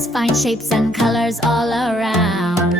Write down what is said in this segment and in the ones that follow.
Let's find shapes and colors all around.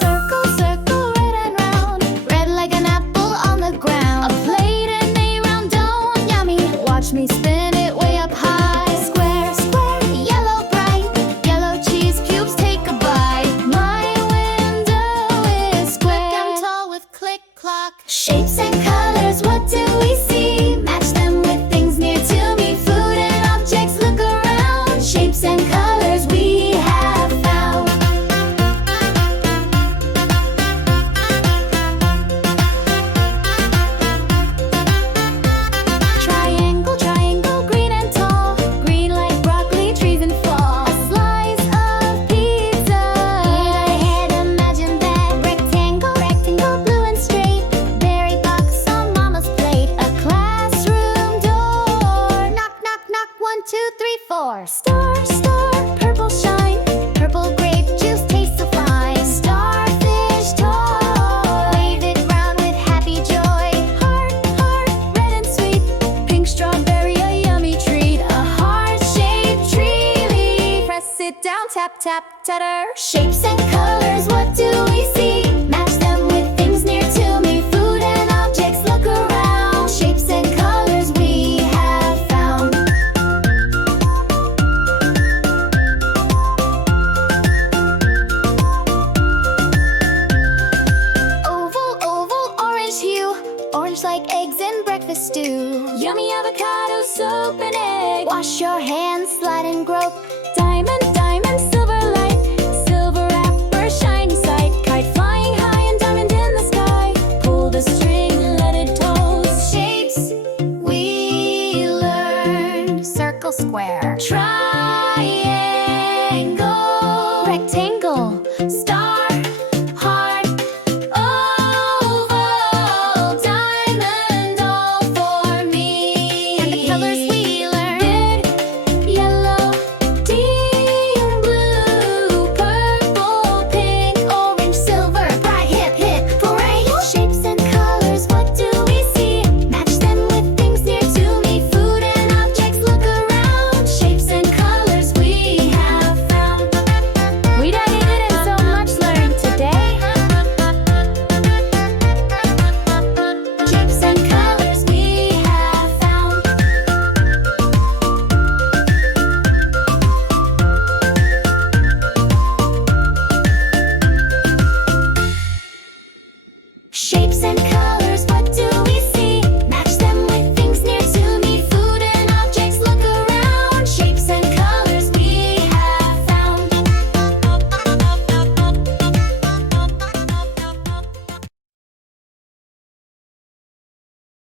Circle, circle, red and round, red like an apple on the ground. A plate and a round dome, yummy. Watch me spin it way up high. Square, square, yellow bright, yellow cheese cubes, take a bite. My window is square. I'm tall with click clock. Shapes and colors, what do we see? Match them with things near to me. Food and objects, look around. Shapes and colors we have found. Triangle, triangle, green and tall. Green like broccoli, trees in fall. A slice of pizza. In my head, imagine that. Rectangle, rectangle, blue and straight. Berry box on mama's plate. A classroom door. Knock, knock, knock. 1, 2, 3, 4. Star, star, purple shine. Purple grape juice tastes so fine. Starfish toy. Wave it round with happy joy. Heart, heart, red and sweet. Pink strawberry, a yummy treat. A heart-shaped tree leaf. Press it down, tap, tap, tatter. Shapes and colors, what do we see? Match them with things near to me. Food and objects, look around. Shapes and colors we have found. Oval, oval, orange hue. Orange like eggs in breakfast stew. Yummy avocado, soap and egg. Wash your hands, slide and grope. Diamond, diamond, silver light. Silver wrapper, shiny sight. Kite flying high and diamond in the sky. Pull the string.